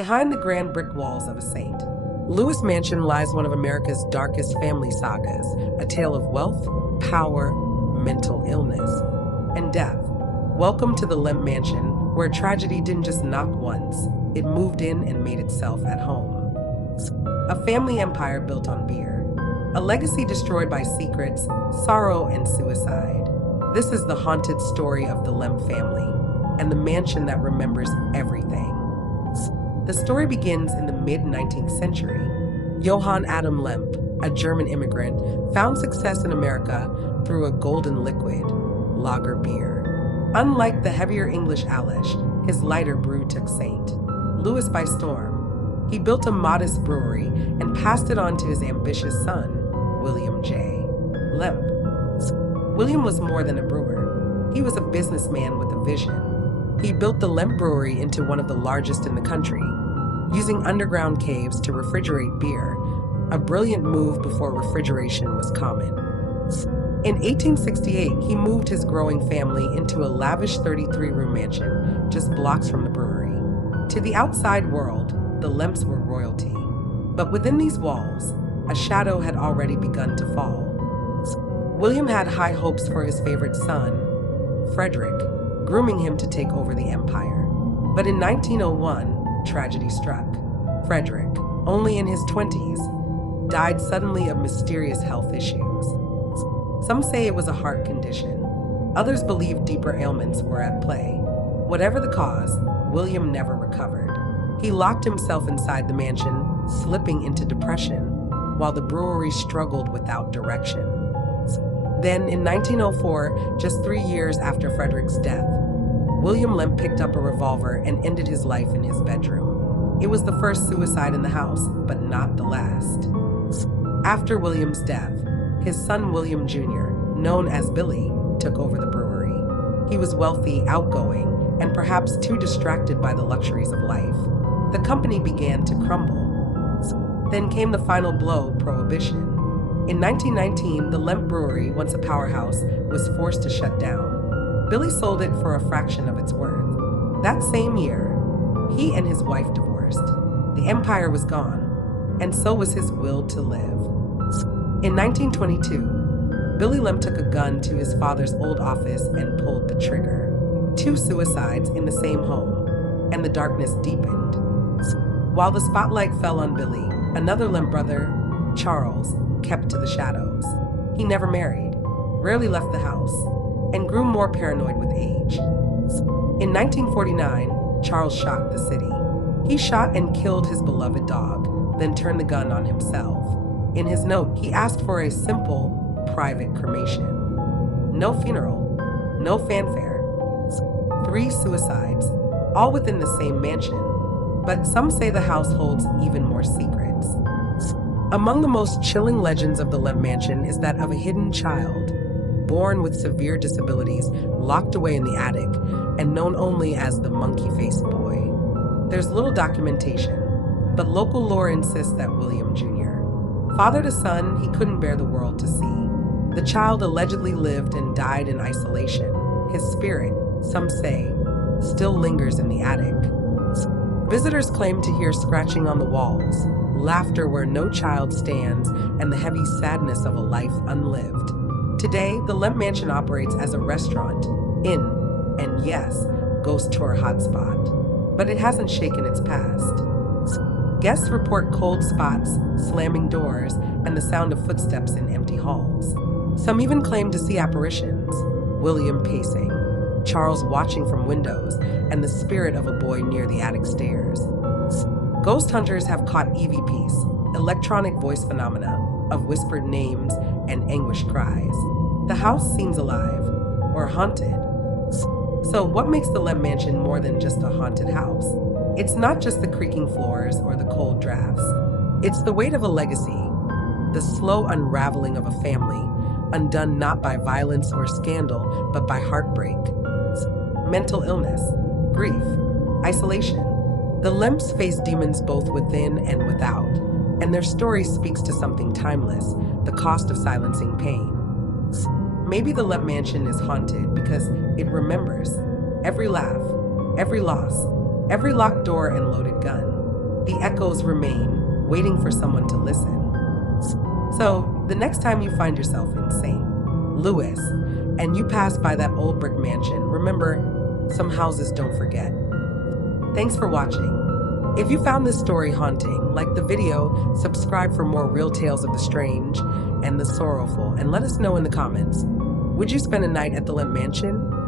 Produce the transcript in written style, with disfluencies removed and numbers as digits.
Behind the grand brick walls of a saint, Lemp Mansion lies one of America's darkest family sagas, a tale of wealth, power, mental illness, and death. Welcome to the Lemp Mansion, where tragedy didn't just knock once, it moved in and made itself at home. A family empire built on beer, a legacy destroyed by secrets, sorrow, and suicide. This is the haunted story of the Lemp family, and the mansion that remembers everything. The story begins in the mid-19th century. Johan Adam Lemp, a German immigrant, found success in America through a golden liquid, lager beer. Unlike the heavier English Ales, his lighter brew took St. Louis by storm. He built a modest brewery and passed it on to his ambitious son, William J. Lemp. William was more than a brewer. He was a businessman with a vision. He built the Lemp Brewery into one of the largest in the country, using underground caves to refrigerate beer, a brilliant move before refrigeration was common. In 1868, he moved his growing family into a lavish 33-room mansion just blocks from the brewery. To the outside world, the Lemps were royalty. But within these walls, a shadow had already begun to fall. William had high hopes for his favorite son, Frederick, grooming him to take over the empire. But in 1901, tragedy struck. Frederick, only in his 20s, died suddenly of mysterious health issues. Some say it was a heart condition. Others believe deeper ailments were at play. Whatever the cause, William never recovered. He locked himself inside the mansion, slipping into depression, while the brewery struggled without direction. Then, in 1904, just 3 years after Frederick's death, William Lemp picked up a revolver and ended his life in his bedroom. It was the first suicide in the house, but not the last. After William's death, his son William Jr., known as Billy, took over the brewery. He was wealthy, outgoing, and perhaps too distracted by the luxuries of life. The company began to crumble. Then came the final blow, Prohibition. In 1919, the Lemp Brewery, once a powerhouse, was forced to shut down. Billy sold it for a fraction of its worth. That same year, he and his wife divorced. The empire was gone, and so was his will to live. In 1922, Billy Lemp took a gun to his father's old office and pulled the trigger. 2 suicides in the same home, and the darkness deepened. While the spotlight fell on Billy, another Lemp brother, Charles, kept to the shadows. He never married, rarely left the house, and grew more paranoid with age. In 1949, Charles shocked the city. He shot and killed his beloved dog, then turned the gun on himself. In his note, he asked for a simple, private cremation. No funeral, no fanfare. 3 suicides, all within the same mansion. But some say the house holds even more secrets. Among the most chilling legends of the Lemp Mansion is that of a hidden child, born with severe disabilities, locked away in the attic, and known only as the monkey-faced boy. There's little documentation, but local lore insists that William Jr., father to son, he couldn't bear the world to see. The child allegedly lived and died in isolation. His spirit, some say, still lingers in the attic. Visitors claim to hear scratching on the walls, laughter where no child stands, and the heavy sadness of a life unlived. Today, the Lemp Mansion operates as a restaurant, inn, and yes, ghost tour hotspot. But it hasn't shaken its past. Guests report cold spots, slamming doors, and the sound of footsteps in empty halls. Some even claim to see apparitions, William pacing, Charles watching from windows, and the spirit of a boy near the attic stairs. Ghost hunters have caught EVPs, electronic voice phenomena, of whispered names and anguished cries. The house seems alive, or haunted. So what makes the Lemp Mansion more than just a haunted house? It's not just the creaking floors or the cold drafts. It's the weight of a legacy, the slow unraveling of a family, undone not by violence or scandal, but by heartbreak, mental illness, grief, isolation. The Lemps face demons both within and without, and their story speaks to something timeless, the cost of silencing pain. Maybe the Lemp Mansion is haunted because it remembers every laugh, every loss, every locked door and loaded gun. echoes remain, waiting for someone to listen. So, the next time you find yourself in St. Louis and you pass by that old brick mansion, remember, some houses don't forget. Thanks for watching. If you found this story haunting, like the video, subscribe for more real tales of the strange and the sorrowful, and let us know in the comments. Would you spend a night at the Lemp Mansion?